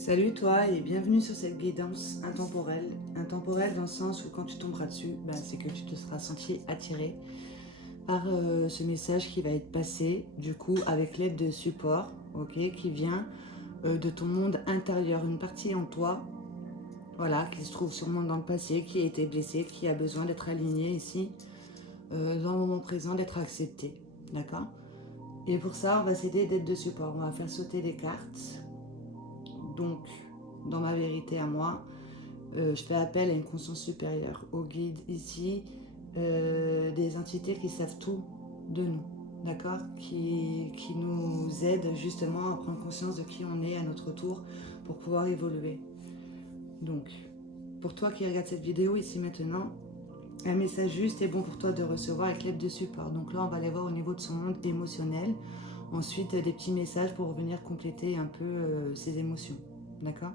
Salut toi et bienvenue sur cette guidance intemporelle. Intemporelle dans le sens où quand tu tomberas dessus, c'est que tu te seras senti attiré par ce message qui va être passé du coup avec l'aide de support, ok, qui vient de ton monde intérieur, une partie en toi, voilà, qui se trouve sûrement dans le passé, qui a été blessée, qui a besoin d'être alignée ici, dans le moment présent, d'être acceptée, d'accord? Et pour ça, on va s'aider d'aide de support, on va faire sauter des cartes. Donc, dans ma vérité à moi, je fais appel à une conscience supérieure, au guide ici, des entités qui savent tout de nous, d'accord, qui nous aident justement à prendre conscience de qui on est à notre tour pour pouvoir évoluer. Donc, pour toi qui regarde cette vidéo ici maintenant, un message juste est bon pour toi de recevoir avec l'aide de support. Donc là, on va aller voir au niveau de son monde émotionnel. Ensuite, des petits messages pour venir compléter un peu ses émotions. D'accord?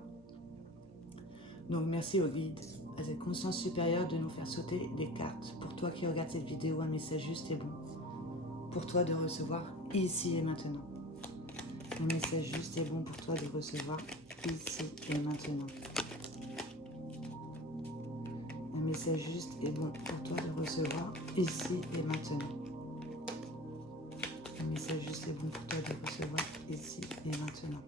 Donc merci au guide, à cette conscience supérieure de nous faire sauter des cartes. Pour toi qui regarde cette vidéo, un message juste et bon. Pour toi de recevoir ici et maintenant. Un message juste et bon pour toi de recevoir ici et maintenant. Un message juste et bon pour toi de recevoir ici et maintenant. Un message juste et bon pour toi de recevoir ici et maintenant.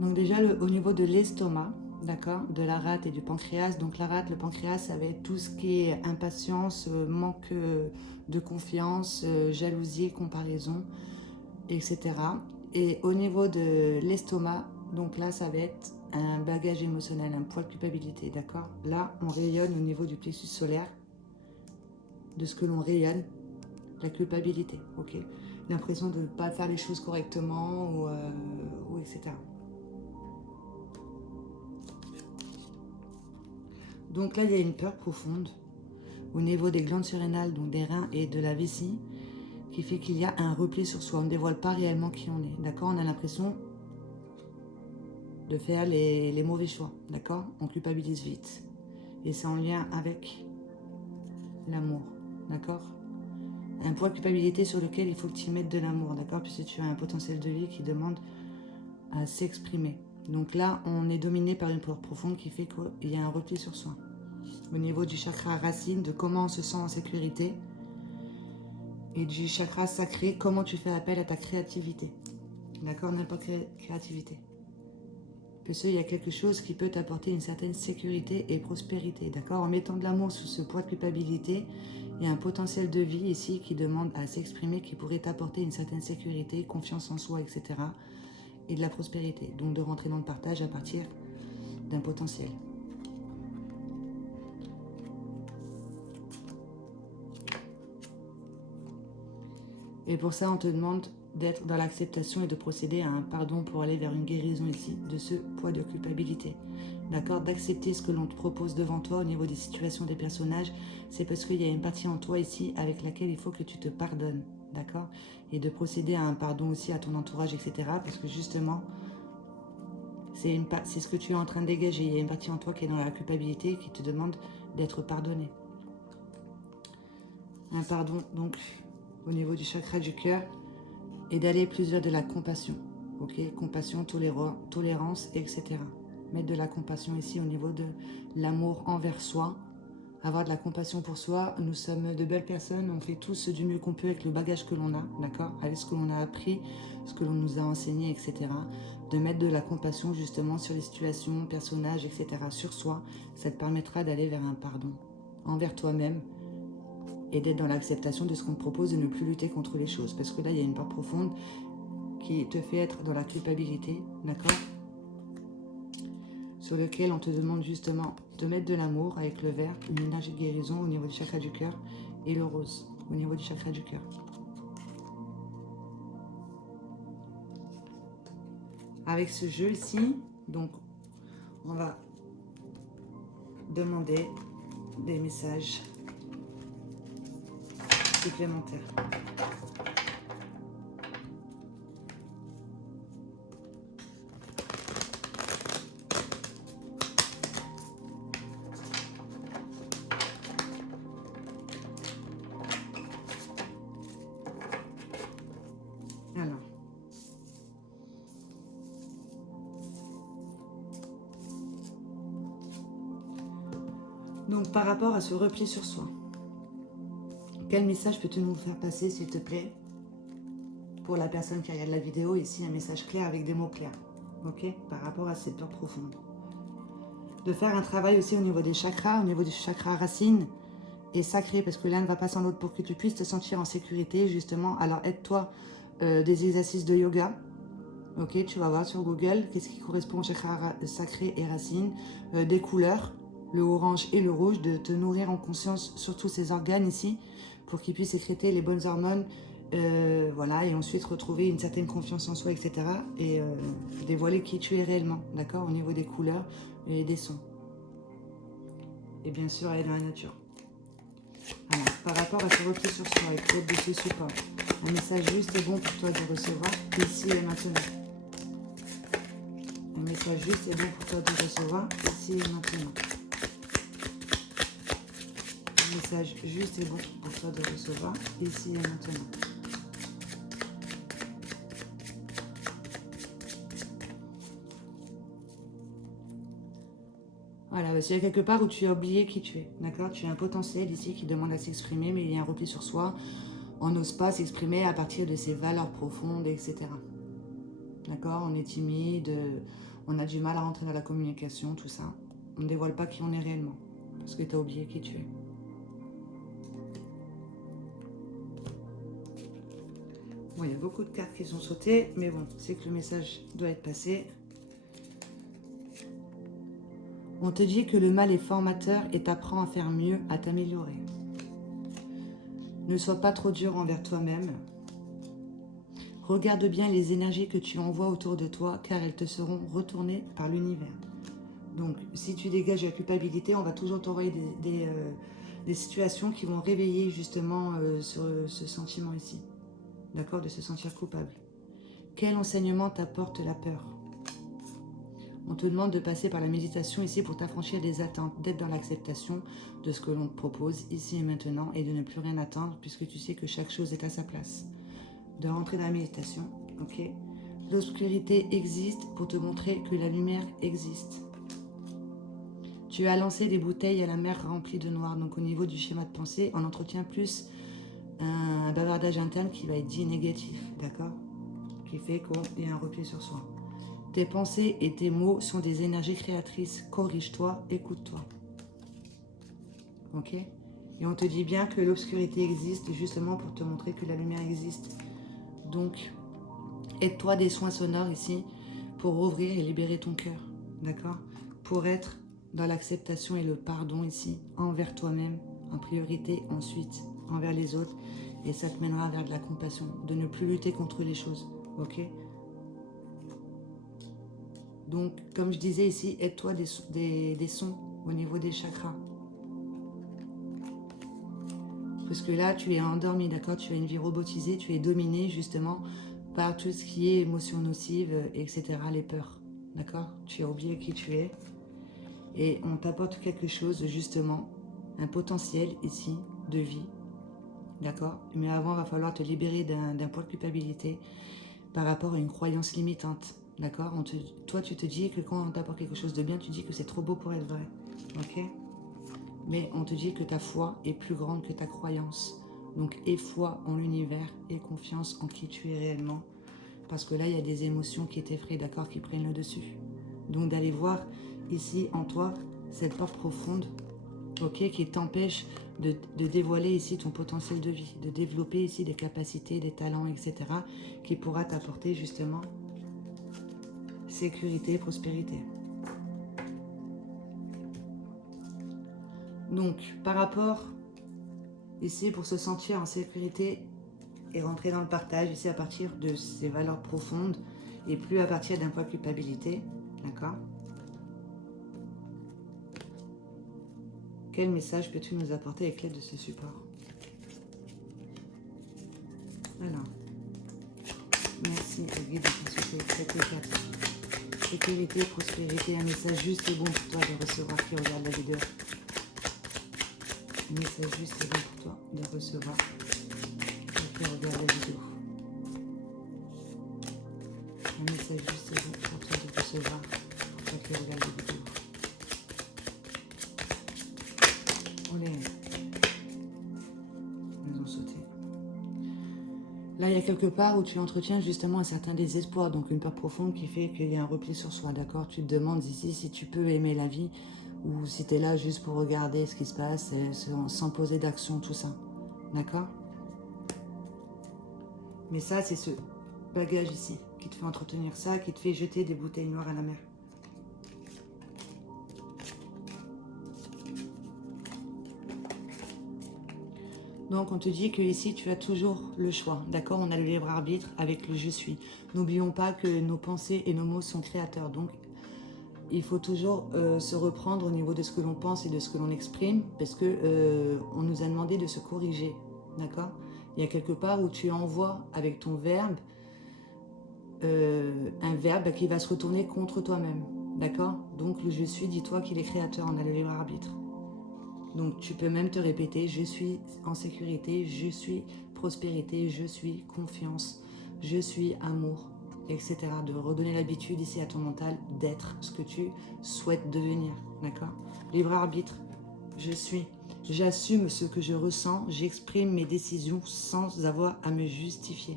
Donc déjà au niveau de l'estomac, d'accord, de la rate et du pancréas. Donc la rate, le pancréas, ça va être tout ce qui est impatience, manque de confiance, jalousie, comparaison, etc. Et au niveau de l'estomac, donc là, ça va être un bagage émotionnel, un poids de culpabilité, d'accord? Là, on rayonne au niveau du plexus solaire, de ce que l'on rayonne, la culpabilité, ok? L'impression de ne pas faire les choses correctement ou etc. Donc là, il y a une peur profonde au niveau des glandes surrénales, donc des reins et de la vessie, qui fait qu'il y a un repli sur soi. On ne dévoile pas réellement qui on est, d'accord? On a l'impression de faire les mauvais choix, d'accord? On culpabilise vite. Et c'est en lien avec l'amour, d'accord? Un poids de culpabilité sur lequel il faut que tu mettes de l'amour, d'accord? Puisque tu as un potentiel de vie qui demande à s'exprimer. Donc là, on est dominé par une peur profonde qui fait qu'il y a un repli sur soi. Au niveau du chakra racine, de comment on se sent en sécurité, et du chakra sacré, comment tu fais appel à ta créativité. D'accord? N'importe quelle créativité. Parce qu'il y a quelque chose qui peut t'apporter une certaine sécurité et prospérité. D'accord? En mettant de l'amour sous ce poids de culpabilité, il y a un potentiel de vie ici qui demande à s'exprimer, qui pourrait t'apporter une certaine sécurité, confiance en soi, etc. Et de la prospérité. Donc de rentrer dans le partage à partir d'un potentiel. Et pour ça, on te demande d'être dans l'acceptation et de procéder à un pardon pour aller vers une guérison ici de ce poids de culpabilité. D'accord? D'accepter ce que l'on te propose devant toi au niveau des situations des personnages, c'est parce qu'il y a une partie en toi ici avec laquelle il faut que tu te pardonnes. D'accord? Et de procéder à un pardon aussi à ton entourage, etc. Parce que justement, c'est ce que tu es en train de dégager. Il y a une partie en toi qui est dans la culpabilité qui te demande d'être pardonné. Un pardon, donc, au niveau du chakra du cœur, et d'aller plus vers de la compassion, ok? Compassion, tolérance, etc. Mettre de la compassion ici au niveau de l'amour envers soi, avoir de la compassion pour soi. Nous sommes de belles personnes, on fait tous du mieux qu'on peut avec le bagage que l'on a, d'accord? Avec ce que l'on a appris, ce que l'on nous a enseigné, etc. De mettre de la compassion justement sur les situations, personnages, etc. sur soi, ça te permettra d'aller vers un pardon envers toi-même, et d'être dans l'acceptation de ce qu'on te propose, de ne plus lutter contre les choses. Parce que là, il y a une peur profonde qui te fait être dans la culpabilité, d'accord? Sur lequel on te demande justement de mettre de l'amour avec le vert, une énergie de guérison au niveau du chakra du cœur, et le rose au niveau du chakra du cœur. Avec ce jeu ici, donc, on va demander des messages supplémentaires. Alors, Donc par rapport à ce repli sur soi, quel message peux-tu nous faire passer s'il te plaît? Pour la personne qui regarde la vidéo, ici un message clair avec des mots clairs. Ok? Par rapport à cette peur profonde. De faire un travail aussi au niveau des chakras, au niveau du chakra racine et sacré, parce que l'un ne va pas sans l'autre pour que tu puisses te sentir en sécurité, justement. Alors aide-toi des exercices de yoga. Ok, tu vas voir sur Google qu'est-ce qui correspond au chakra sacré et racine, des couleurs, le orange et le rouge, de te nourrir en conscience sur tous ces organes ici, pour qu'ils puissent sécréter les bonnes hormones, voilà, et ensuite retrouver une certaine confiance en soi, etc. Et dévoiler qui tu es réellement, d'accord, au niveau des couleurs et des sons. Et bien sûr, aller dans la nature. Alors, par rapport à ce repli sur soi, avec l'aide de ce support, un message juste et bon pour toi de recevoir, ici et maintenant. Un message juste et bon pour toi de recevoir, ici et maintenant. Un message juste et bon pour toi de recevoir, ici et maintenant. Voilà, s'il y a quelque part où tu as oublié qui tu es, d'accord? Tu as un potentiel ici qui demande à s'exprimer, mais il y a un repli sur soi. On n'ose pas s'exprimer à partir de ses valeurs profondes, etc. D'accord? On est timide, on a du mal à rentrer dans la communication, tout ça. On ne dévoile pas qui on est réellement, parce que tu as oublié qui tu es. Bon, il y a beaucoup de cartes qui sont sautées, mais bon, c'est que le message doit être passé. On te dit que le mal est formateur et t'apprend à faire mieux, à t'améliorer. Ne sois pas trop dur envers toi-même. Regarde bien les énergies que tu envoies autour de toi, car elles te seront retournées par l'univers. Donc, si tu dégages la culpabilité, on va toujours t'envoyer des situations qui vont réveiller justement sur ce sentiment ici. D'accord? De se sentir coupable. Quel enseignement t'apporte la peur? On te demande de passer par la méditation ici pour t'affranchir des attentes, d'être dans l'acceptation de ce que l'on te propose ici et maintenant et de ne plus rien attendre puisque tu sais que chaque chose est à sa place. De rentrer dans la méditation, ok? L'obscurité existe pour te montrer que la lumière existe. Tu as lancé des bouteilles à la mer remplies de noir. Donc au niveau du schéma de pensée, on entretient plus un bavardage interne qui va être dit négatif, d'accord? Qui fait qu'il y a un repli sur soi. Tes pensées et tes mots sont des énergies créatrices. Corrige-toi, écoute-toi. Ok? Et on te dit bien que l'obscurité existe justement pour te montrer que la lumière existe. Donc, aide-toi des soins sonores ici pour ouvrir et libérer ton cœur. D'accord? Pour être dans l'acceptation et le pardon ici, envers toi-même en priorité, ensuite envers les autres. Et ça te mènera vers de la compassion, de ne plus lutter contre les choses. Ok? Donc, comme je disais ici, aide-toi des sons au niveau des chakras. Parce que là, tu es endormi, d'accord? Tu as une vie robotisée, tu es dominé justement par tout ce qui est émotions nocives, etc., les peurs. D'accord? Tu as oublié qui tu es. Et on t'apporte quelque chose, justement, un potentiel ici de vie. D'accord? Mais avant, il va falloir te libérer d'un poids de culpabilité par rapport à une croyance limitante. D'accord? Toi, tu te dis que quand on t'apporte quelque chose de bien, tu dis que c'est trop beau pour être vrai. Ok? Mais on te dit que ta foi est plus grande que ta croyance. Donc, aie foi en l'univers et confiance en qui tu es réellement. Parce que là, il y a des émotions qui t'effraient, d'accord, qui prennent le dessus. Donc, d'aller voir ici en toi cette peur profonde, ok, qui t'empêche de dévoiler ici ton potentiel de vie, de développer ici des capacités, des talents, etc., qui pourra t'apporter justement sécurité, prospérité. Donc, par rapport, ici, pour se sentir en sécurité et rentrer dans le partage, ici, à partir de ses valeurs profondes et plus à partir d'un poids de culpabilité, d'accord? Quel message peux-tu nous apporter avec l'aide de ce support? Alors, merci au guide de consulter cette carte. Sécurité, prospérité, un message juste et bon pour toi de recevoir qui regarde la vidéo. Un message juste et bon pour toi de recevoir qui regarde la vidéo. Un message juste et bon pour toi de recevoir pour toi qui regarde la vidéo. Là, il y a quelque part où tu entretiens justement un certain désespoir, donc une peur profonde qui fait qu'il y a un repli sur soi, d'accord? Tu te demandes ici si tu peux aimer la vie ou si tu es là juste pour regarder ce qui se passe sans poser d'action, tout ça, d'accord? Mais ça, c'est ce bagage ici qui te fait entretenir ça, qui te fait jeter des bouteilles noires à la mer. Donc on te dit que ici tu as toujours le choix, d'accord? On a le libre arbitre avec le je suis. N'oublions pas que nos pensées et nos mots sont créateurs, donc il faut toujours se reprendre au niveau de ce que l'on pense et de ce que l'on exprime, parce que on nous a demandé de se corriger, d'accord? Il y a quelque part où tu envoies avec ton verbe un verbe qui va se retourner contre toi-même, d'accord? Donc le je suis, dis-toi qu'il est créateur, on a le libre arbitre. Donc tu peux même te répéter, je suis en sécurité, je suis prospérité, je suis confiance, je suis amour, etc. De redonner l'habitude ici à ton mental d'être ce que tu souhaites devenir, d'accord? Libre arbitre, je suis, j'assume ce que je ressens, j'exprime mes décisions sans avoir à me justifier,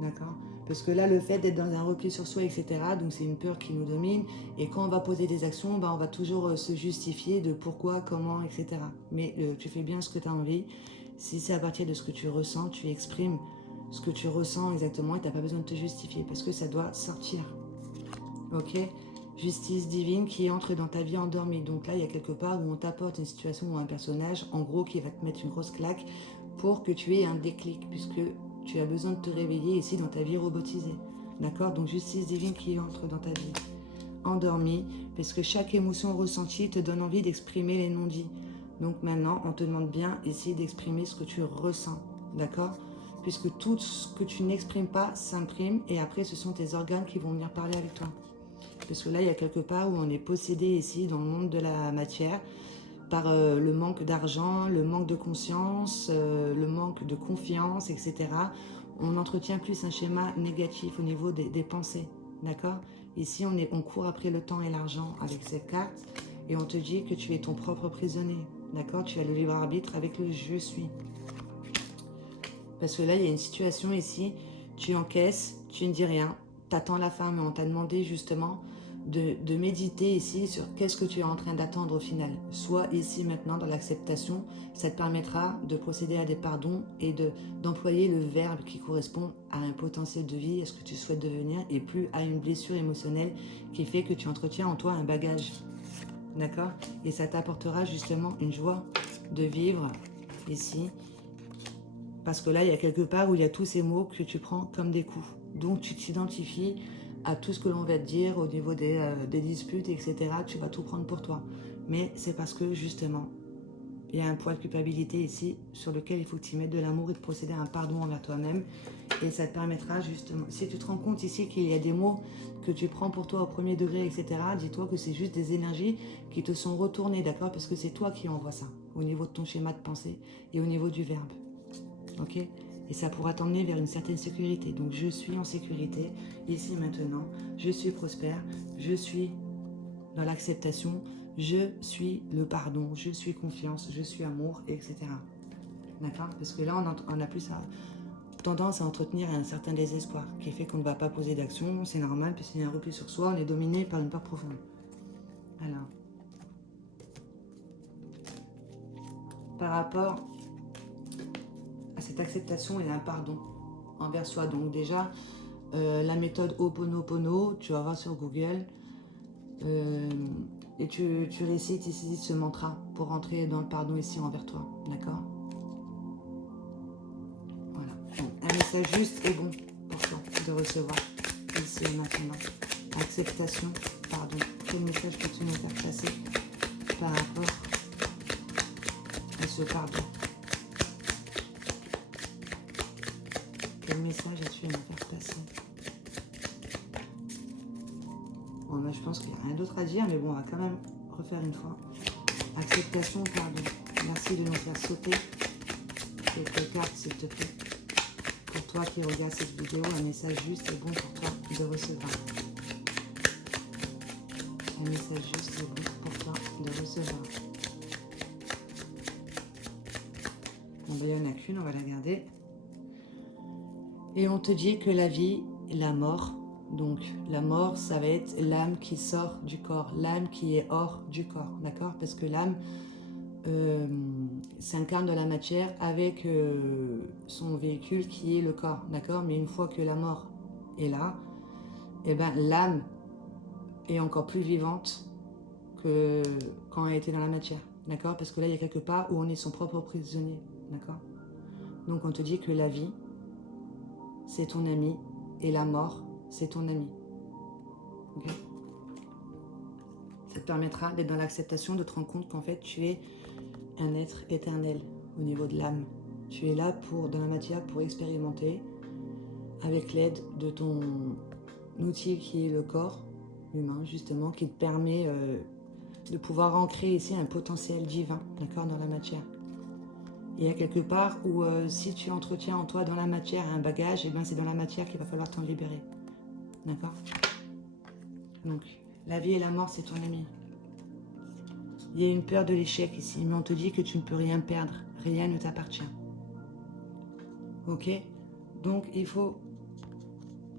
d'accord? Parce que là, le fait d'être dans un repli sur soi, etc., donc c'est une peur qui nous domine. Et quand on va poser des actions, on va toujours se justifier de pourquoi, comment, etc. Mais tu fais bien ce que tu as envie. Si c'est à partir de ce que tu ressens, tu exprimes ce que tu ressens exactement et tu n'as pas besoin de te justifier parce que ça doit sortir. Ok? Justice divine qui entre dans ta vie endormie. Donc là, il y a quelque part où on t'apporte une situation ou un personnage, en gros, qui va te mettre une grosse claque pour que tu aies un déclic, puisque tu as besoin de te réveiller ici dans ta vie robotisée. D'accord? Donc justice divine qui entre dans ta vie. Endormie, parce que chaque émotion ressentie te donne envie d'exprimer les non-dits. Donc maintenant, on te demande bien ici d'exprimer ce que tu ressens. D'accord? Puisque tout ce que tu n'exprimes pas s'imprime et après ce sont tes organes qui vont venir parler avec toi. Parce que là, il y a quelque part où on est possédé ici dans le monde de la matière par le manque d'argent, le manque de conscience, le manque de confiance, etc. On entretient plus un schéma négatif au niveau des pensées, d'accord? Ici, on court après le temps et l'argent avec cette carte et on te dit que tu es ton propre prisonnier, d'accord? Tu as le libre arbitre avec le « je suis ». Parce que là, il y a une situation ici, tu encaisses, tu ne dis rien, tu attends la fin, mais on t'a demandé justement de méditer ici sur qu'est-ce que tu es en train d'attendre au final. Soit ici maintenant dans l'acceptation, ça te permettra de procéder à des pardons et d'employer le verbe qui correspond à un potentiel de vie, à ce que tu souhaites devenir, et plus à une blessure émotionnelle qui fait que tu entretiens en toi un bagage. D'accord? Et ça t'apportera justement une joie de vivre ici. Parce que là, il y a quelque part où il y a tous ces mots que tu prends comme des coups. Donc tu t'identifies à tout ce que l'on va te dire au niveau des disputes, etc. Tu vas tout prendre pour toi. Mais c'est parce que justement, il y a un poids de culpabilité ici sur lequel il faut que tu y mettes de l'amour et de procéder à un pardon envers toi-même. Et ça te permettra justement, si tu te rends compte ici qu'il y a des mots que tu prends pour toi au premier degré, etc., dis-toi que c'est juste des énergies qui te sont retournées, d'accord? Parce que c'est toi qui envoies ça au niveau de ton schéma de pensée et au niveau du verbe. Ok? Et ça pourra t'emmener vers une certaine sécurité. Donc je suis en sécurité, ici maintenant, je suis prospère, je suis dans l'acceptation, je suis le pardon, je suis confiance, je suis amour, etc. D'accord? Parce que là, on a plus tendance à entretenir un certain désespoir qui fait qu'on ne va pas poser d'action, c'est normal, puisqu'il y a un repli sur soi, on est dominé par une peur profonde. Alors, par rapport à cette acceptation et un pardon envers soi, donc déjà, la méthode Ho'oponopono, tu vas voir sur Google, et tu récites ici ce mantra pour rentrer dans le pardon ici envers toi, d'accord? Voilà, donc, un message juste et bon pour toi de recevoir ici et maintenant. Acceptation, pardon. Quel message peux-tu nous faire passer par rapport à ce pardon? Quel message as-tu à nous faire passer? Bon, moi, je pense qu'il n'y a rien d'autre à dire, mais bon, on va quand même refaire une fois. Acceptation, pardon. Merci de nous faire sauter quelques cartes, s'il te plaît. Pour toi qui regardes cette vidéo, un message juste et bon pour toi de recevoir. Un message juste et bon pour toi de recevoir. Bon, ben, il n'y en a qu'une, on va la garder. Et on te dit que la vie, la mort, donc la mort, ça va être l'âme qui sort du corps, l'âme qui est hors du corps, d'accord? Parce que l'âme s'incarne dans la matière avec son véhicule qui est le corps, d'accord? Mais une fois que la mort est là, eh ben, l'âme est encore plus vivante que quand elle était dans la matière, d'accord? Parce que là, il y a quelque part où on est son propre prisonnier, d'accord? Donc on te dit que la vie, c'est ton ami, et la mort, c'est ton ami. Okay. Ça te permettra d'être dans l'acceptation, de te rendre compte qu'en fait, tu es un être éternel au niveau de l'âme. Tu es là pour, dans la matière pour expérimenter avec l'aide de ton outil qui est le corps humain, justement, qui te permet de pouvoir ancrer ici un potentiel divin, d'accord, dans la matière. Et il y a quelque part où si tu entretiens en toi dans la matière un bagage, et ben c'est dans la matière qu'il va falloir t'en libérer. D'accord? Donc, la vie et la mort, c'est ton ami. Il y a une peur de l'échec ici, mais on te dit que tu ne peux rien perdre. Rien ne t'appartient. Ok? Donc, il faut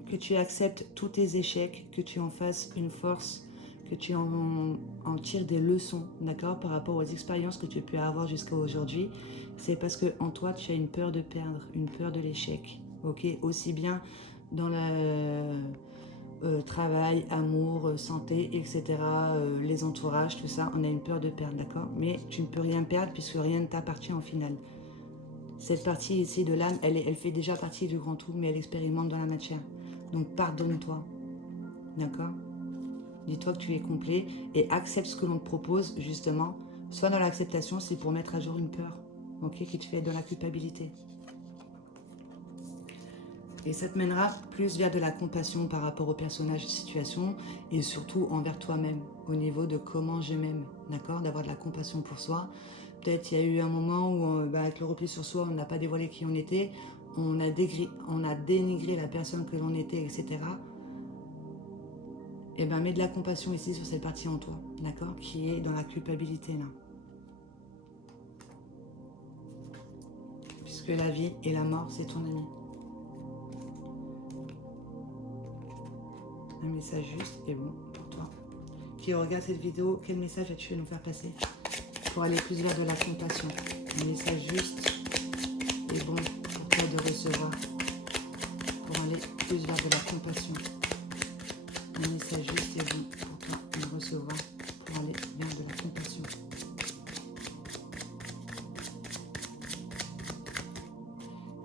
que tu acceptes tous tes échecs, que tu en fasses une force, que tu en tires des leçons, d'accord, par rapport aux expériences que tu peux avoir jusqu'à aujourd'hui. C'est parce que en toi, tu as une peur de perdre, une peur de l'échec, ok? Aussi bien dans le travail, amour, santé, etc., les entourages, tout ça, on a une peur de perdre, d'accord? Mais tu ne peux rien perdre puisque rien ne t'appartient au final. Cette partie ici de l'âme, elle fait déjà partie du grand tout, mais elle expérimente dans la matière. Donc pardonne-toi, d'accord? Dis-toi que tu es complet et accepte ce que l'on te propose, justement. Soit dans l'acceptation, c'est pour mettre à jour une peur, ok, qui te fait être dans la culpabilité. Et ça te mènera plus vers de la compassion par rapport au personnage de situation et surtout envers toi-même, au niveau de comment je m'aime, d'accord? D'avoir de la compassion pour soi. Peut-être il y a eu un moment où, avec le repli sur soi, on n'a pas dévoilé qui on était, on a dénigré la personne que l'on était, etc. Et bien, mets de la compassion ici sur cette partie en toi, d'accord? Qui est dans la culpabilité, là. Puisque la vie et la mort, c'est ton ami. Un message juste et bon pour toi. Qui regarde cette vidéo, quel message as-tu à nous faire passer pour aller plus vers de la compassion? Un message juste et bon pour toi de recevoir, pour aller plus vers de la compassion. Un message juste et bon pour toi de recevoir, pour aller vers de la compassion.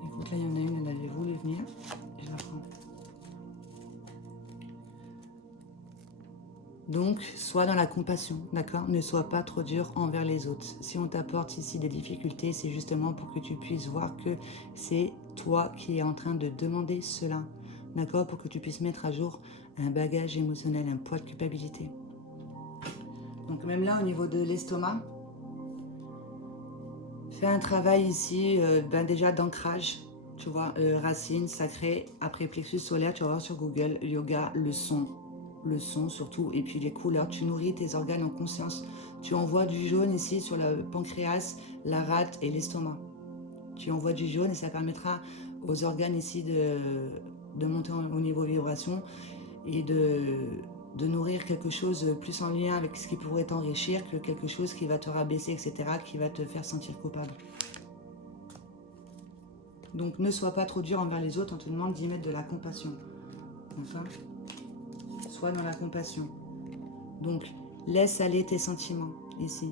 Écoute, là il y en a une, elle avait voulu venir, je la prends. Donc, sois dans la compassion, d'accord? Ne sois pas trop dur envers les autres. Si on t'apporte ici des difficultés, c'est justement pour que tu puisses voir que c'est toi qui es en train de demander cela, d'accord? Pour que tu puisses mettre à jour un bagage émotionnel, un poids de culpabilité. Donc même là, au niveau de l'estomac, fais un travail ici, déjà d'ancrage, tu vois, racine, sacrée, après plexus solaire, tu vas voir sur Google, yoga, le son surtout, et puis les couleurs. Tu nourris tes organes en conscience. Tu envoies du jaune ici sur le pancréas, la rate et l'estomac. Tu envoies du jaune et ça permettra aux organes ici de monter au niveau vibration et de nourrir quelque chose plus en lien avec ce qui pourrait t'enrichir que quelque chose qui va te rabaisser, etc., qui va te faire sentir coupable. Donc ne sois pas trop dur envers les autres, on te demande d'y mettre de la compassion. Enfin, sois dans la compassion. Donc, laisse aller tes sentiments, ici.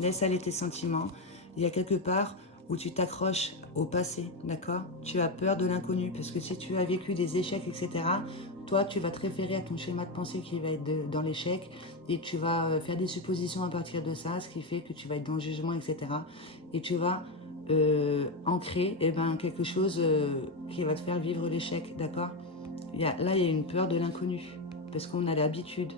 Laisse aller tes sentiments. Il y a quelque part où tu t'accroches au passé, d'accord? Tu as peur de l'inconnu, parce que si tu as vécu des échecs, etc., toi, tu vas te référer à ton schéma de pensée qui va être dans l'échec, et tu vas faire des suppositions à partir de ça, ce qui fait que tu vas être dans le jugement, etc. Et tu vas ancrer quelque chose qui va te faire vivre l'échec, d'accord? Là, il y a une peur de l'inconnu, parce qu'on a l'habitude.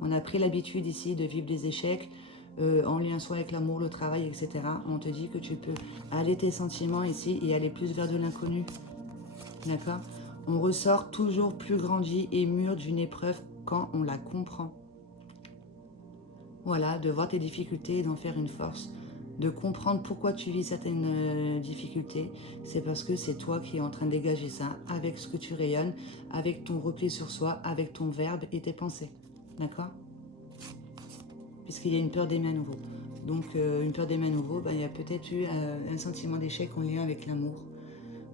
On a pris l'habitude ici de vivre des échecs en lien soit avec l'amour, le travail, etc. On te dit que tu peux aller tes sentiments ici et aller plus vers de l'inconnu. D'accord? On ressort toujours plus grandi et mûr d'une épreuve quand on la comprend. Voilà, de voir tes difficultés et d'en faire une force. de comprendre pourquoi tu vis certaines difficultés. C'est parce que c'est toi qui es en train de dégager ça avec ce que tu rayonnes, avec ton repli sur soi, avec ton verbe et tes pensées. D'accord? Puisqu'il y a une peur d'aimer à nouveau. Donc une peur d'aimer à nouveau, il y a peut-être eu un sentiment d'échec en lien avec l'amour.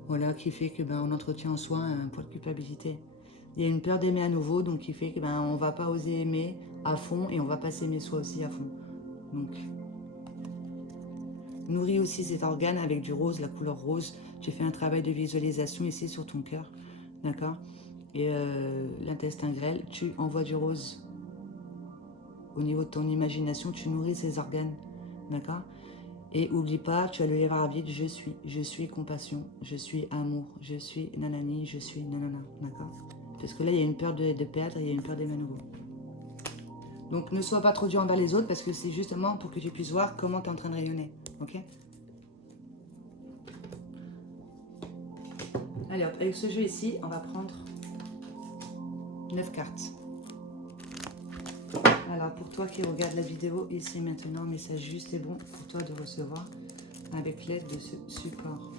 Voilà, qui fait que on entretient en soi un poids de culpabilité. Il y a une peur d'aimer à nouveau, donc qui fait que on va pas oser aimer à fond et on va pas s'aimer soi aussi à fond. Donc, nourris aussi cet organe avec du rose, la couleur rose. Tu fais un travail de visualisation ici sur ton cœur, d'accord? Et l'intestin grêle, tu envoies du rose. Au niveau de ton imagination, tu nourris ces organes, d'accord? Et oublie pas, tu as le libre arbitre, je suis compassion, je suis amour, je suis nanani, je suis nanana, d'accord? Parce que là, il y a une peur de perdre, il y a une peur d'aimer à nouveau. Donc, ne sois pas trop dur envers les autres parce que c'est justement pour que tu puisses voir comment tu es en train de rayonner, ok? Allez hop, avec ce jeu ici, on va prendre 9 cartes. Alors, pour toi qui regarde la vidéo, ici maintenant, un message juste et bon pour toi de recevoir avec l'aide de ce support.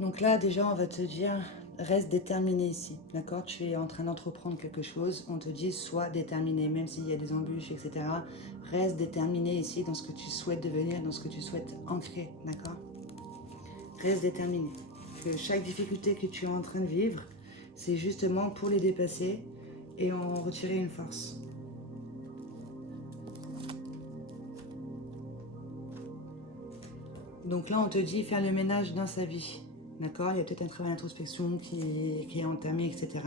Donc là, déjà, on va te dire, reste déterminé ici, d'accord? Tu es en train d'entreprendre quelque chose, on te dit, sois déterminé, même s'il y a des embûches, etc. Reste déterminé ici dans ce que tu souhaites devenir, dans ce que tu souhaites ancrer, d'accord? Reste déterminé. Que chaque difficulté que tu es en train de vivre, c'est justement pour les dépasser et en retirer une force. Donc là, on te dit faire le ménage dans sa vie. D'accord? Il y a peut-être un travail d'introspection qui est entamé, etc.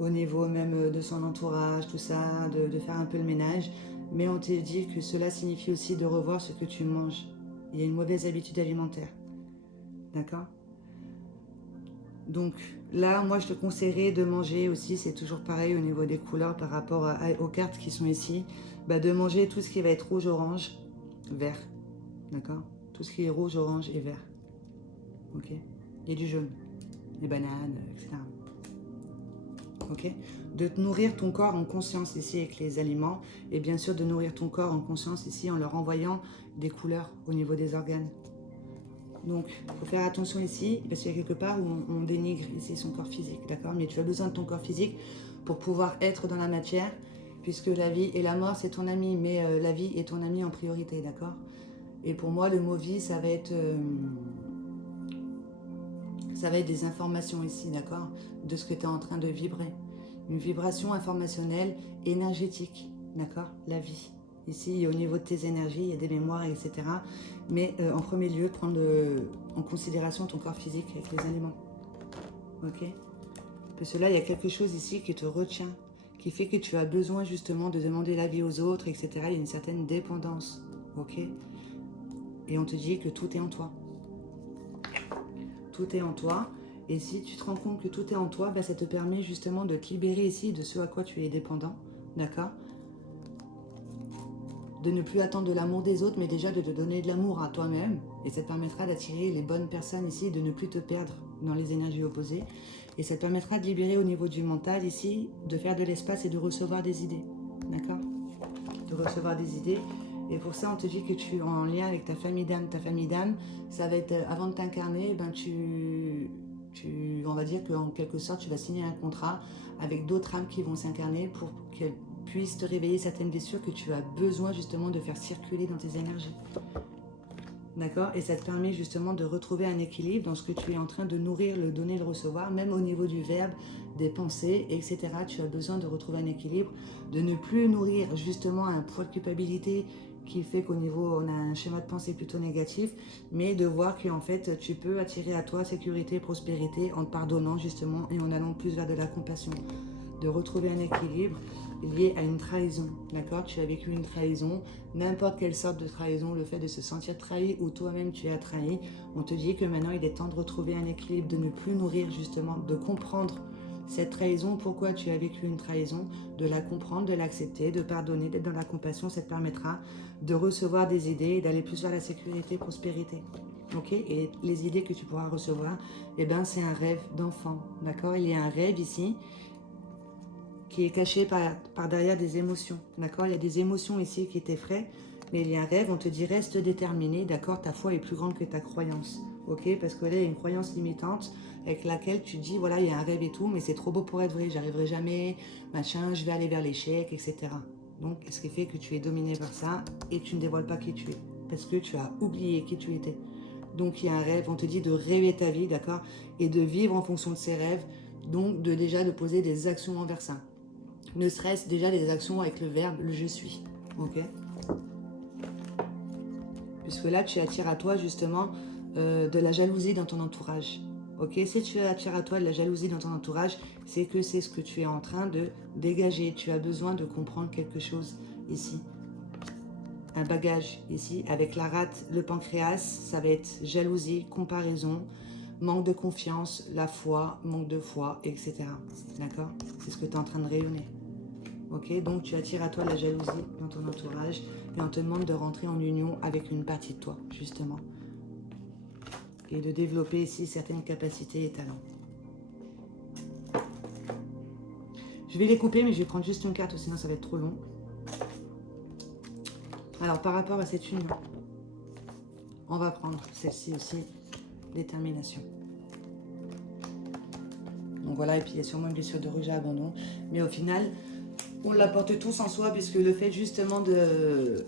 Au niveau même de son entourage, tout ça, de faire un peu le ménage. Mais on te dit que cela signifie aussi de revoir ce que tu manges. Il y a une mauvaise habitude alimentaire. D'accord? Donc là, moi, je te conseillerais de manger aussi, c'est toujours pareil au niveau des couleurs par rapport aux cartes qui sont ici, de manger tout ce qui va être rouge, orange, vert. D'accord? Tout ce qui est rouge, orange et vert. Ok? Et du jaune, les bananes, etc. Ok? De te nourrir ton corps en conscience ici avec les aliments et bien sûr de nourrir ton corps en conscience ici en leur envoyant des couleurs au niveau des organes. Donc, il faut faire attention ici parce qu'il y a quelque part où on dénigre ici son corps physique, d'accord? Mais tu as besoin de ton corps physique pour pouvoir être dans la matière puisque la vie et la mort c'est ton ami, mais la vie est ton ami en priorité, d'accord? Et pour moi, le mot vie, ça va être des informations ici, d'accord? De ce que tu es en train de vibrer. Une vibration informationnelle, énergétique, d'accord? La vie. Ici, au niveau de tes énergies, il y a des mémoires, etc. Mais en premier lieu, prendre en considération ton corps physique avec les aliments. Ok? Parce que là, il y a quelque chose ici qui te retient, qui fait que tu as besoin justement de demander l'avis aux autres, etc. Il y a une certaine dépendance. Ok? Et on te dit que tout est en toi. Tout est en toi. Et si tu te rends compte que tout est en toi, ça te permet justement de te libérer ici de ce à quoi tu es dépendant. D'accord? De ne plus attendre de l'amour des autres, mais déjà de te donner de l'amour à toi-même. Et ça te permettra d'attirer les bonnes personnes ici, de ne plus te perdre dans les énergies opposées. Et ça te permettra de libérer au niveau du mental ici, de faire de l'espace et de recevoir des idées. D'accord? De recevoir des idées. Et pour ça, on te dit que tu es en lien avec ta famille d'âme. Ta famille d'âme, ça va être, avant de t'incarner, on va dire qu'en quelque sorte, tu vas signer un contrat avec d'autres âmes qui vont s'incarner pour qu'elles puissent te réveiller certaines blessures que tu as besoin justement de faire circuler dans tes énergies. D'accord? Et ça te permet justement de retrouver un équilibre dans ce que tu es en train de nourrir, le donner, le recevoir, même au niveau du verbe, des pensées, etc. Tu as besoin de retrouver un équilibre, de ne plus nourrir justement un poids de culpabilité qui fait qu'au niveau, on a un schéma de pensée plutôt négatif, mais de voir qu'en fait, tu peux attirer à toi sécurité et prospérité en te pardonnant justement et en allant plus vers de la compassion. De retrouver un équilibre lié à une trahison, d'accord? Tu as vécu une trahison, n'importe quelle sorte de trahison, le fait de se sentir trahi ou toi-même tu as trahi, on te dit que maintenant il est temps de retrouver un équilibre, de ne plus nourrir justement, de comprendre cette trahison, pourquoi tu as vécu une trahison, de la comprendre, de l'accepter, de pardonner, d'être dans la compassion, ça te permettra de recevoir des idées et d'aller plus vers la sécurité, prospérité. Ok? Et les idées que tu pourras recevoir, eh ben, c'est un rêve d'enfant, d'accord? Il y a un rêve ici qui est caché par derrière des émotions, d'accord? Il y a des émotions ici qui t'effraient, mais il y a un rêve, on te dit reste déterminé, d'accord? Ta foi est plus grande que ta croyance, ok? Parce que là, il y a une croyance limitante avec laquelle tu dis, voilà, il y a un rêve et tout, mais c'est trop beau pour être vrai, j'arriverai jamais, machin, je vais aller vers l'échec, etc. Donc, ce qui fait que tu es dominé par ça et tu ne dévoiles pas qui tu es, parce que tu as oublié qui tu étais. Donc, il y a un rêve, on te dit de rêver ta vie, d'accord? Et de vivre en fonction de ces rêves, donc déjà de poser des actions envers ça. Ne serait-ce déjà des actions avec le verbe le je suis. Ok? Puisque là, tu attires à toi justement de la jalousie dans ton entourage. Ok? Si tu attires à toi de la jalousie dans ton entourage, c'est que c'est ce que tu es en train de dégager. Tu as besoin de comprendre quelque chose ici. Un bagage ici. Avec la rate, le pancréas, ça va être jalousie, comparaison, manque de confiance, la foi, manque de foi, etc. D'accord? C'est ce que tu es en train de rayonner. Ok, donc tu attires à toi la jalousie dans ton entourage et on te demande de rentrer en union avec une partie de toi, justement. Et de développer ici certaines capacités et talents. Je vais les couper, mais je vais prendre juste une carte, sinon ça va être trop long. Alors, par rapport à cette union, on va prendre celle-ci aussi, détermination. Donc voilà, et puis il y a sûrement une blessure de rejet, abandon. Mais au final, on la porte tous en soi, puisque le fait justement de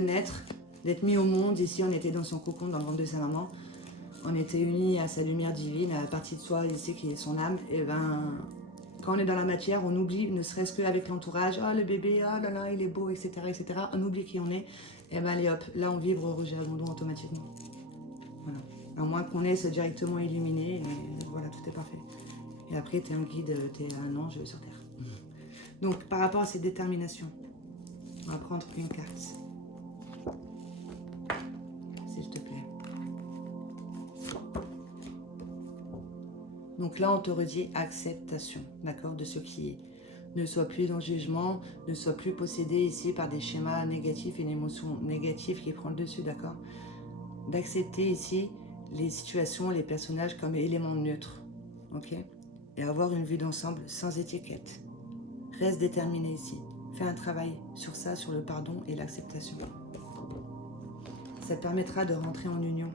naître, d'être mis au monde, ici on était dans son cocon, dans le ventre de sa maman, on était unis à sa lumière divine, à la partie de soi ici qui est son âme, et ben quand on est dans la matière, on oublie, ne serait-ce qu'avec l'entourage, oh le bébé, oh là là, il est beau, etc., etc., on oublie qui on est, et ben allez hop, là on vibre rejet, abandon automatiquement. Voilà. À moins qu'on ait ce directement illuminé, et voilà, tout est parfait. Et après, tu es un guide, tu es un ange sur Terre. Donc, par rapport à cette détermination, on va prendre une carte. S'il te plaît. Donc là, on te redit acceptation, d'accord, de ce qui est. Ne sois plus dans le jugement, ne sois plus possédé ici par des schémas négatifs, une émotion négative qui prend le dessus, d'accord? D'accepter ici les situations, les personnages comme éléments neutres, ok? Et avoir une vue d'ensemble sans étiquette. Reste déterminé ici. Fais un travail sur ça, sur le pardon et l'acceptation. Ça te permettra de rentrer en union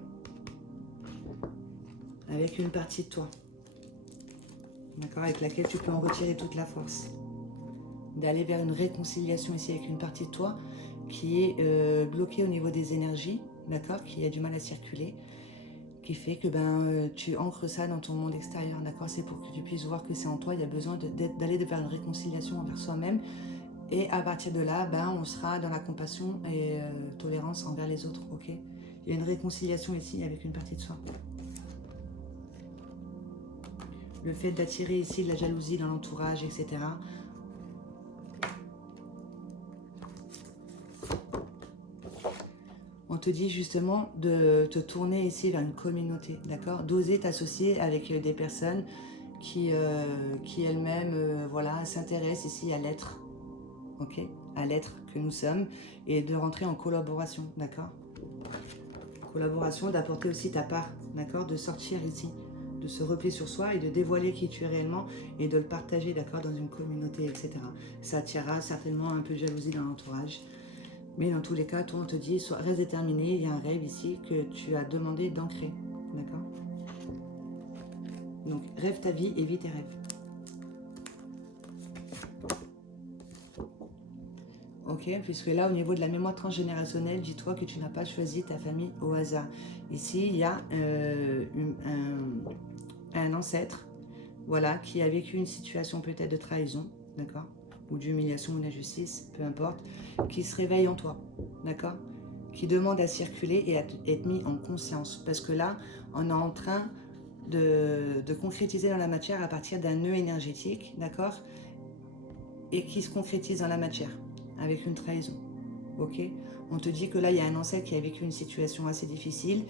avec une partie de toi, d'accord, avec laquelle tu peux en retirer toute la force. D'aller vers une réconciliation ici avec une partie de toi qui est bloquée au niveau des énergies, d'accord, qui a du mal à circuler, qui fait que tu ancres ça dans ton monde extérieur, d'accord. C'est pour que tu puisses voir que c'est en toi, il y a besoin d'aller vers une réconciliation envers soi-même. Et à partir de là, on sera dans la compassion et tolérance envers les autres, ok. Il y a une réconciliation ici avec une partie de soi. Le fait d'attirer ici de la jalousie dans l'entourage, etc. On te dit justement de te tourner ici vers une communauté, d'accord? D'oser t'associer avec des personnes qui elles-mêmes voilà, s'intéressent ici à l'être, ok? À l'être que nous sommes, et de rentrer en collaboration, d'accord? Collaboration, d'apporter aussi ta part, d'accord? De sortir ici, de se replier sur soi et de dévoiler qui tu es réellement et de le partager, d'accord, dans une communauté, etc. Ça attirera certainement un peu de jalousie dans l'entourage. Mais dans tous les cas, toi, on te dit, reste déterminé, il y a un rêve ici que tu as demandé d'ancrer, d'accord? Donc, rêve ta vie et vis tes rêves. ok? Puisque là, au niveau de la mémoire transgénérationnelle, dis-toi que tu n'as pas choisi ta famille au hasard. Ici, il y a un ancêtre, voilà, qui a vécu une situation peut-être de trahison, d'accord? Ou d'humiliation ou d'injustice, peu importe, qui se réveille en toi, d'accord? Qui demande à circuler et à être mis en conscience. Parce que là, on est en train de concrétiser dans la matière à partir d'un nœud énergétique, d'accord? Et qui se concrétise dans la matière, avec une trahison, ok? On te dit que là, il y a un ancêtre qui a vécu une situation assez difficile,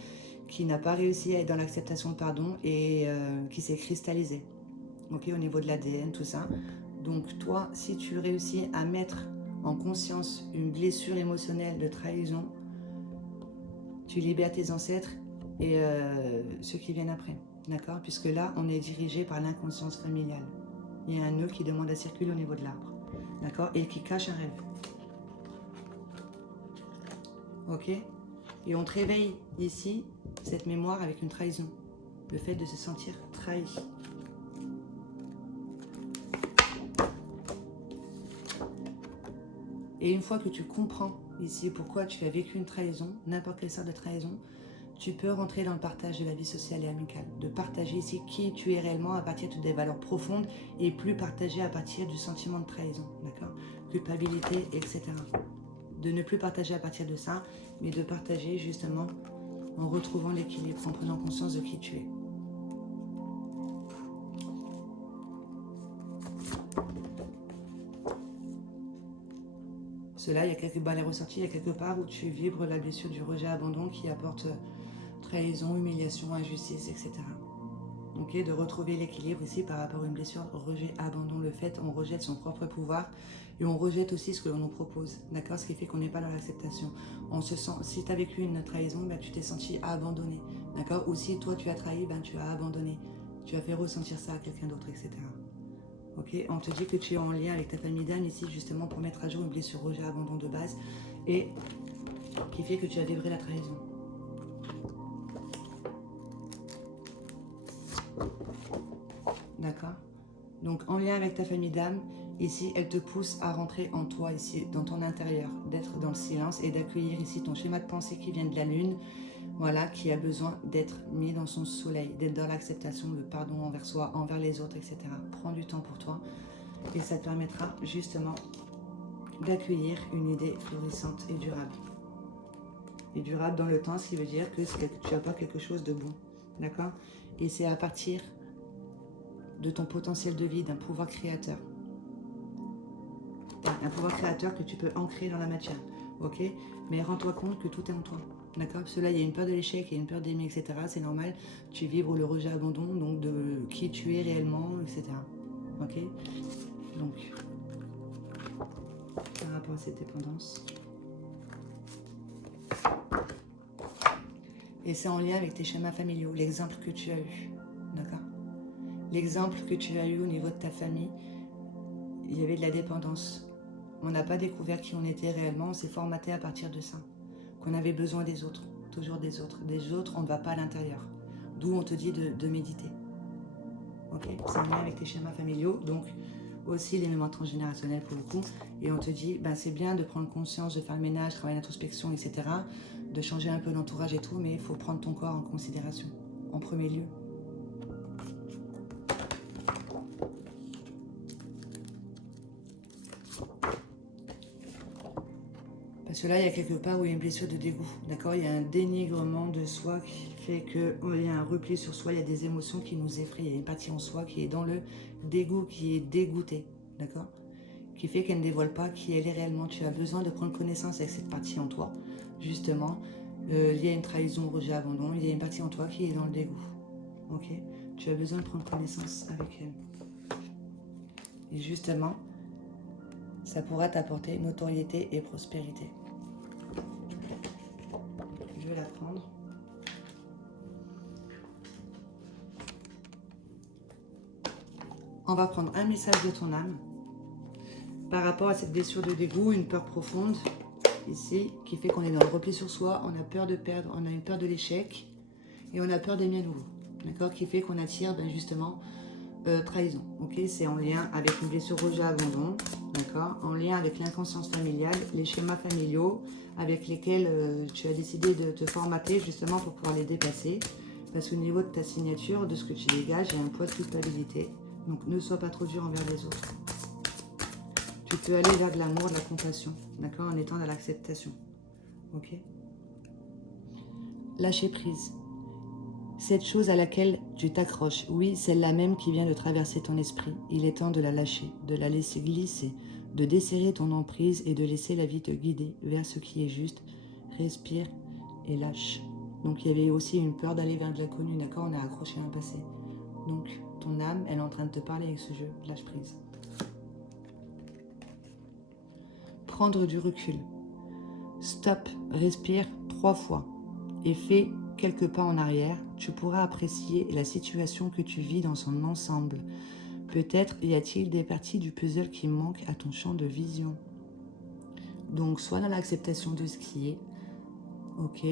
qui n'a pas réussi à être dans l'acceptation de pardon et qui s'est cristallisé, ok? Au niveau de l'ADN, tout ça. Donc toi, si tu réussis à mettre en conscience une blessure émotionnelle de trahison, tu libères tes ancêtres et ceux qui viennent après, d'accord? Puisque là, on est dirigé par l'inconscience familiale. Il y a un nœud qui demande à circuler au niveau de l'arbre, d'accord? Et qui cache un rêve. Ok? Et on te réveille ici, cette mémoire avec une trahison. Le fait de se sentir trahi. Et une fois que tu comprends ici pourquoi tu as vécu une trahison, n'importe quelle sorte de trahison, tu peux rentrer dans le partage de la vie sociale et amicale. De partager ici qui tu es réellement à partir de des valeurs profondes et plus partager à partir du sentiment de trahison, d'accord? Culpabilité, etc. De ne plus partager à partir de ça, mais de partager justement en retrouvant l'équilibre, en prenant conscience de qui tu es. Cela, il y a quelque part, les ressorties, il y a quelque part où tu vibres la blessure du rejet abandon qui apporte trahison, humiliation, injustice, etc. Ok, de retrouver l'équilibre ici par rapport à une blessure, rejet, abandon, le fait, on rejette son propre pouvoir et on rejette aussi ce que l'on nous propose, d'accord? Ce qui fait qu'on n'est pas dans l'acceptation. On se sent, si tu as vécu une trahison, ben, tu t'es senti abandonné, d'accord? Ou si toi tu as trahi, ben, tu as abandonné, tu as fait ressentir ça à quelqu'un d'autre, etc. Ok, on te dit que tu es en lien avec ta famille d'âme ici justement pour mettre à jour une blessure rejet, abandon de base et qui fait que tu as vibré la trahison. D'accord? Donc en lien avec ta famille d'âme, ici elle te pousse à rentrer en toi ici, dans ton intérieur, d'être dans le silence et d'accueillir ici ton schéma de pensée qui vient de la lune, voilà, qui a besoin d'être mis dans son soleil, d'être dans l'acceptation, le pardon envers soi, envers les autres, etc. Prends du temps pour toi et ça te permettra justement d'accueillir une idée florissante et durable. Et durable dans le temps, ce qui veut dire que tu apportes quelque chose de bon, d'accord? Et c'est à partir de ton potentiel de vie, d'un pouvoir créateur. Un pouvoir créateur que tu peux ancrer dans la matière, ok? Mais rends-toi compte que tout est en toi, d'accord? Parce que là, il y a une peur de l'échec, il y a une peur d'aimer, etc. C'est normal, tu vibres le rejet abandon, donc de qui tu es réellement, etc. Ok? Donc, par rapport à cette dépendance. Et c'est en lien avec tes schémas familiaux, l'exemple que tu as eu, d'accord? L'exemple que tu as eu au niveau de ta famille, il y avait de la dépendance. On n'a pas découvert qui on était réellement, on s'est formaté à partir de ça. Qu'on avait besoin des autres, toujours des autres. Des autres, on ne va pas à l'intérieur. D'où on te dit de méditer. Ok? C'est en lien avec tes schémas familiaux, donc aussi les mémoires transgénérationnelles pour le coup. Et on te dit, ben, c'est bien de prendre conscience, de faire le ménage, travailler l'introspection, etc. De changer un peu d'entourage et tout, mais il faut prendre ton corps en considération, en premier lieu. Parce que là, il y a quelque part où il y a une blessure de dégoût, d'accord? Il y a un dénigrement de soi qui fait qu'il y a un repli sur soi, il y a des émotions qui nous effraient, il y a une partie en soi qui est dans le dégoût, qui est dégoûtée, d'accord? Qui fait qu'elle ne dévoile pas qui elle est réellement. Tu as besoin de prendre connaissance avec cette partie en toi, justement. Il y a une trahison, rejet, abandon, il y a une partie en toi qui est dans le dégoût, ok? Tu as besoin de prendre connaissance avec elle. Et justement, ça pourra t'apporter notoriété et prospérité. Je vais la prendre. On va prendre un message de ton âme par rapport à cette blessure de dégoût, une peur profonde ici qui fait qu'on est dans le repli sur soi, on a peur de perdre, on a une peur de l'échec et on a peur d'aimer à nouveau, d'accord? Qui fait qu'on attire justement trahison, ok? C'est en lien avec une blessure rejet abandon, d'accord? En lien avec l'inconscience familiale, les schémas familiaux avec lesquels tu as décidé de te formater justement pour pouvoir les dépasser. Parce qu'au niveau de ta signature, de ce que tu dégages, il y a un poids de culpabilité. Donc ne sois pas trop dur envers les autres. Tu peux aller vers de l'amour, de la compassion, d'accord? En étant dans l'acceptation, ok? Lâcher prise. Cette chose à laquelle tu t'accroches, oui, celle-là même qui vient de traverser ton esprit, il est temps de la lâcher, de la laisser glisser, de desserrer ton emprise et de laisser la vie te guider vers ce qui est juste. Respire et lâche. Donc il y avait aussi une peur d'aller vers de l'inconnu, d'accord? On a accroché un passé. Donc ton âme, elle est en train de te parler avec ce jeu, lâche prise. Prendre du recul. Stop, respire 3 fois et fais quelques pas en arrière. Tu pourras apprécier la situation que tu vis dans son ensemble. Peut-être y a-t-il des parties du puzzle qui manquent à ton champ de vision. Donc sois dans l'acceptation de ce qui est. Ok.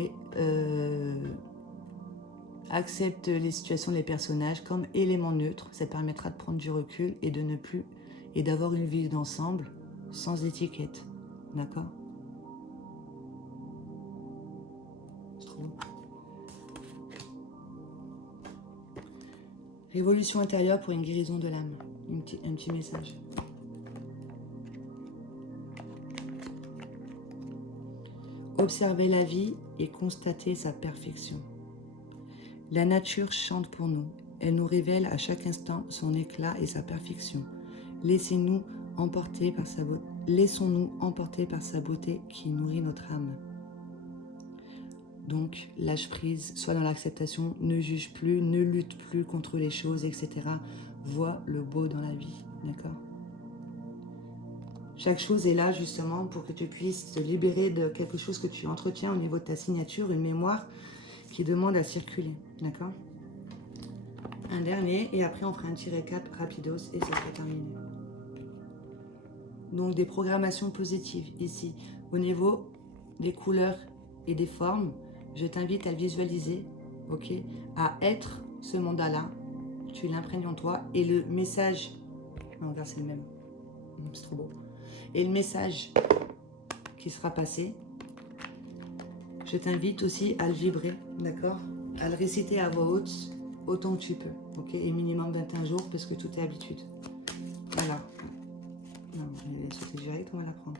Accepte les situations, les personnages comme éléments neutres. Ça te permettra de prendre du recul et de ne plus et d'avoir une vie d'ensemble sans étiquette. D'accord? C'est trop bon. Révolution intérieure pour une guérison de l'âme. Un petit message. Observer la vie et constater sa perfection. La nature chante pour nous. Elle nous révèle à chaque instant son éclat et sa perfection. Laissons-nous emporter par sa beauté qui nourrit notre âme. Donc, lâche prise, sois dans l'acceptation, ne juge plus, ne lutte plus contre les choses, etc. Vois le beau dans la vie, d'accord? Chaque chose est là justement pour que tu puisses te libérer de quelque chose que tu entretiens au niveau de ta signature, une mémoire qui demande à circuler, d'accord? Un dernier, et après on fera un petit récap rapidos et ça sera terminé. Donc des programmations positives ici, au niveau des couleurs et des formes, je t'invite à le visualiser, ok? À être ce mandat-là, tu l'imprègnes en toi, et le message, non, regarde, c'est le même, c'est trop beau. Et le message qui sera passé, je t'invite aussi à le vibrer, d'accord? À le réciter à voix haute autant que tu peux, ok? Et minimum 21 jours parce que tout est habitude. Voilà. Non, je vais sauter direct, on va la prendre.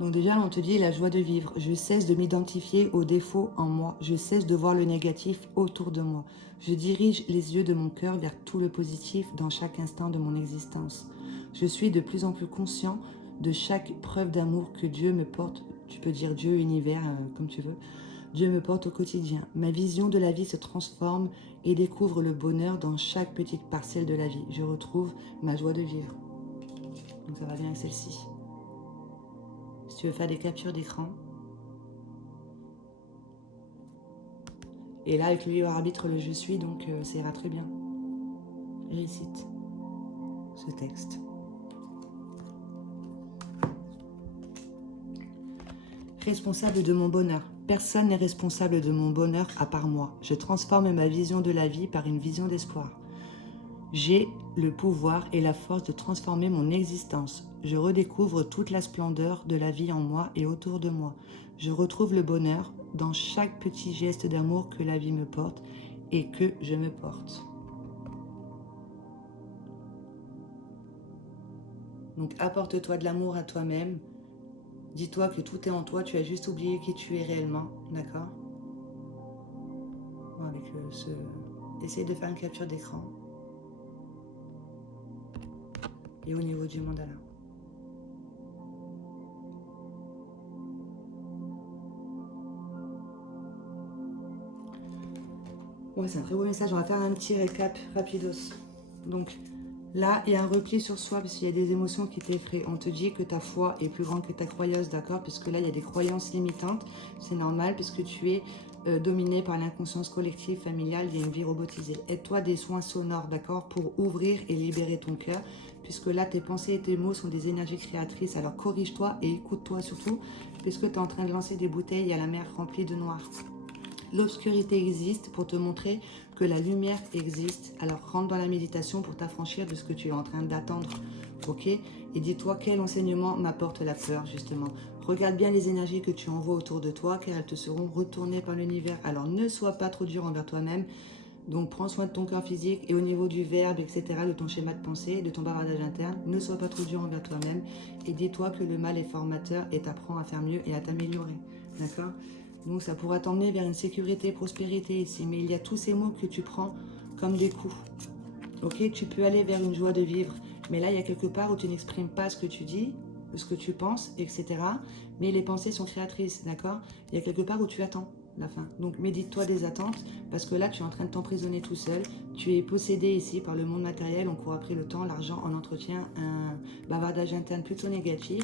Donc déjà, on te dit la joie de vivre. Je cesse de m'identifier aux défauts en moi. Je cesse de voir le négatif autour de moi. Je dirige les yeux de mon cœur vers tout le positif dans chaque instant de mon existence. Je suis de plus en plus conscient de chaque preuve d'amour que Dieu me porte. Tu peux dire Dieu, univers, comme tu veux. Dieu me porte au quotidien. Ma vision de la vie se transforme et découvre le bonheur dans chaque petite parcelle de la vie. Je retrouve ma joie de vivre. Donc ça va bien avec celle-ci. Si tu veux faire des captures d'écran. Et là, avec le libre arbitre, le je suis, donc ça ira très bien. Récite ce texte. Responsable de mon bonheur. Personne n'est responsable de mon bonheur à part moi. Je transforme ma vision de la vie par une vision d'espoir. J'ai le pouvoir et la force de transformer mon existence. Je redécouvre toute la splendeur de la vie en moi et autour de moi. Je retrouve le bonheur dans chaque petit geste d'amour que la vie me porte et que je me porte. Donc apporte-toi de l'amour à toi-même. Dis-toi que tout est en toi, tu as juste oublié qui tu es réellement, d'accord? Bon, avec essaye de faire une capture d'écran. Et au niveau du mandala. Ouais, c'est un très beau message. On va faire un petit récap rapidos. Donc là, il y a un repli sur soi parce qu'il y a des émotions qui t'effraient. On te dit que ta foi est plus grande que ta croyance, d'accord? Parce que là, il y a des croyances limitantes. C'est normal puisque tu es dominé par l'inconscience collective, familiale. Il y a une vie robotisée. Aide-toi des soins sonores, d'accord? Pour ouvrir et libérer ton cœur. Puisque là, tes pensées et tes mots sont des énergies créatrices. Alors corrige-toi et écoute-toi surtout. Puisque tu es en train de lancer des bouteilles à la mer remplie de noir. L'obscurité existe pour te montrer que la lumière existe. Alors rentre dans la méditation pour t'affranchir de ce que tu es en train d'attendre. Ok? Et dis-toi quel enseignement m'apporte la peur, justement. Regarde bien les énergies que tu envoies autour de toi, car elles te seront retournées par l'univers. Alors ne sois pas trop dur envers toi-même. Donc prends soin de ton corps physique et au niveau du verbe, etc., de ton schéma de pensée, de ton bavardage interne, ne sois pas trop dur envers toi-même et dis-toi que le mal est formateur et t'apprend à faire mieux et à t'améliorer. D'accord? Donc ça pourra t'emmener vers une sécurité, prospérité ici, mais il y a tous ces mots que tu prends comme des coups. Ok? Tu peux aller vers une joie de vivre, mais là il y a quelque part où tu n'exprimes pas ce que tu dis, ce que tu penses, etc. Mais les pensées sont créatrices, d'accord? Il y a quelque part où tu attends la fin. Donc médite-toi des attentes, parce que là tu es en train de t'emprisonner tout seul. Tu es possédé ici par le monde matériel, on court après le temps, l'argent, en entretien, un bavardage interne plutôt négatif.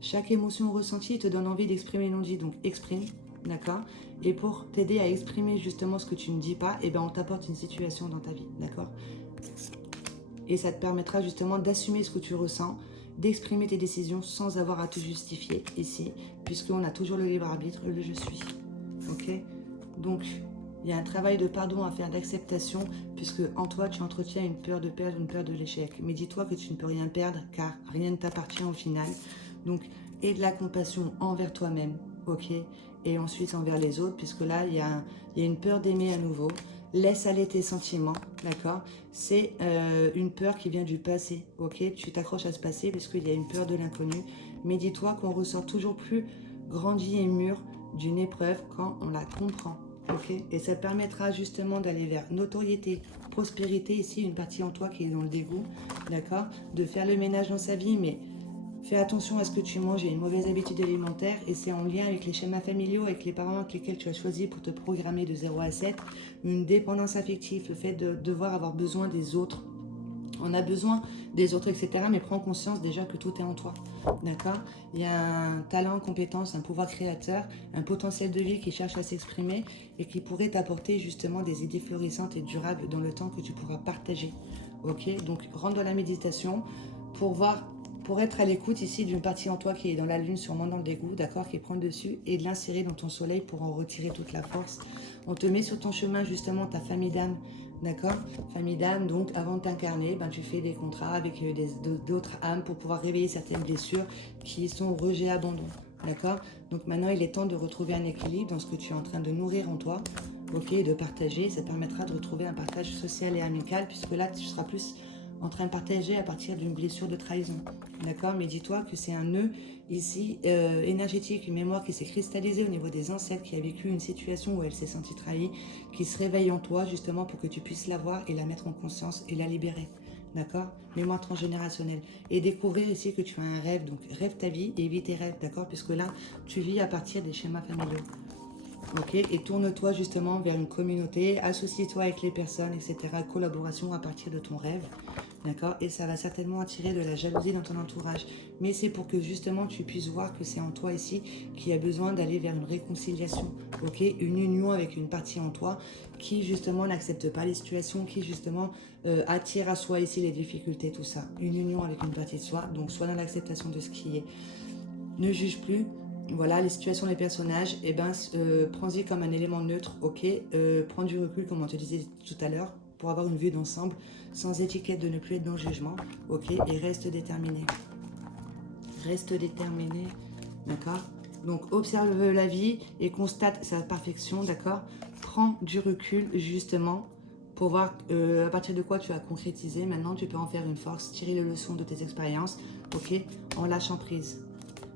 Chaque émotion ressentie te donne envie d'exprimer non dit, donc exprime, d'accord? Et pour t'aider à exprimer justement ce que tu ne dis pas, eh ben on t'apporte une situation dans ta vie, d'accord? Et ça te permettra justement d'assumer ce que tu ressens, d'exprimer tes décisions sans avoir à te justifier ici, puisqu'on a toujours le libre arbitre, le je suis. Ok? Donc, il y a un travail de pardon à faire, d'acceptation, puisque en toi, tu entretiens une peur de perdre, une peur de l'échec. Mais dis-toi que tu ne peux rien perdre, car rien ne t'appartient au final. Donc, aie de la compassion envers toi-même, ok? Et ensuite envers les autres, puisque là, il y a une peur d'aimer à nouveau. Laisse aller tes sentiments, d'accord? C'est une peur qui vient du passé, ok? Tu t'accroches à ce passé, puisqu'il y a une peur de l'inconnu. Mais dis-toi qu'on ressort toujours plus grandi et mûr d'une épreuve quand on la comprend. Okay, et ça permettra justement d'aller vers notoriété, prospérité, ici une partie en toi qui est dans le dégoût, d'accord, de faire le ménage dans sa vie, mais fais attention à ce que tu manges, il y a une mauvaise habitude alimentaire et c'est en lien avec les schémas familiaux, avec les parents avec lesquels tu as choisi pour te programmer de 0 à 7, une dépendance affective, le fait de devoir avoir besoin des autres. On a besoin des autres, etc. Mais prends conscience déjà que tout est en toi. D'accord? Il y a un talent, compétence, un pouvoir créateur, un potentiel de vie qui cherche à s'exprimer et qui pourrait t'apporter justement des idées florissantes et durables dans le temps que tu pourras partager. Ok? Donc rentre dans la méditation pour voir, pour être à l'écoute ici d'une partie en toi qui est dans la lune, sûrement dans le dégoût, d'accord, qui prend le dessus, et de l'insérer dans ton soleil pour en retirer toute la force. On te met sur ton chemin justement ta famille d'âme. D'accord? Famille d'âme, donc avant de t'incarner, ben, tu fais des contrats avec d'autres âmes pour pouvoir réveiller certaines blessures qui sont rejet, abandon. D'accord? Donc maintenant, il est temps de retrouver un équilibre dans ce que tu es en train de nourrir en toi, ok, et de partager. Ça permettra de retrouver un partage social et amical, puisque là, tu seras plus en train de partager à partir d'une blessure de trahison. D'accord? Mais dis-toi que c'est un nœud ici énergétique, une mémoire qui s'est cristallisée au niveau des ancêtres, qui a vécu une situation où elle s'est sentie trahie, qui se réveille en toi justement pour que tu puisses la voir et la mettre en conscience et la libérer. D'accord? Mémoire transgénérationnelle. Et découvrir ici que tu as un rêve, donc rêve ta vie et vis tes rêves, d'accord? Puisque là, tu vis à partir des schémas familiaux. Ok? Et tourne-toi justement vers une communauté, associe-toi avec les personnes, etc. Collaboration à partir de ton rêve. D'accord? Et ça va certainement attirer de la jalousie dans ton entourage. Mais c'est pour que justement tu puisses voir que c'est en toi ici qui a besoin d'aller vers une réconciliation. Ok? Une union avec une partie en toi qui justement n'accepte pas les situations, qui justement attire à soi ici les difficultés, tout ça. Une union avec une partie de soi, donc soit dans l'acceptation de ce qui est. Ne juge plus. Voilà, les situations, les personnages, eh ben, prends-y comme un élément neutre, ok? Prends du recul, comme on te disait tout à l'heure, pour avoir une vue d'ensemble, sans étiquette, de ne plus être dans le jugement, ok? Et reste déterminé. Reste déterminé, d'accord? Donc, observe la vie et constate sa perfection, d'accord? Prends du recul, justement, pour voir à partir de quoi tu as concrétisé. Maintenant, tu peux en faire une force, tirer les leçons de tes expériences, ok? En lâchant prise.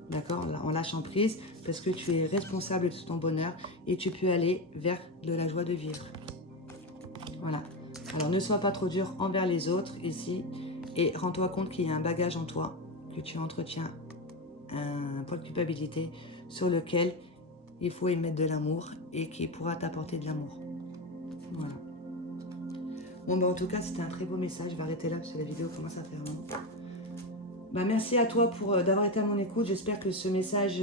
D'accord? En lâchant prise, parce que tu es responsable de ton bonheur et tu peux aller vers de la joie de vivre. Voilà. Alors ne sois pas trop dur envers les autres ici et rends-toi compte qu'il y a un bagage en toi, que tu entretiens un point de culpabilité sur lequel il faut émettre de l'amour et qui pourra t'apporter de l'amour. Voilà. Bon, ben en tout cas, c'était un très beau message. Je vais arrêter là parce que la vidéo commence à faire long. Bah, merci à toi d'avoir été à mon écoute. J'espère que ce message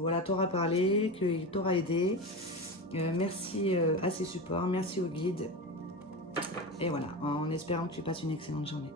voilà, t'aura parlé, qu'il t'aura aidé. Merci à ces supports, merci au guide. Et voilà, en espérant que tu passes une excellente journée.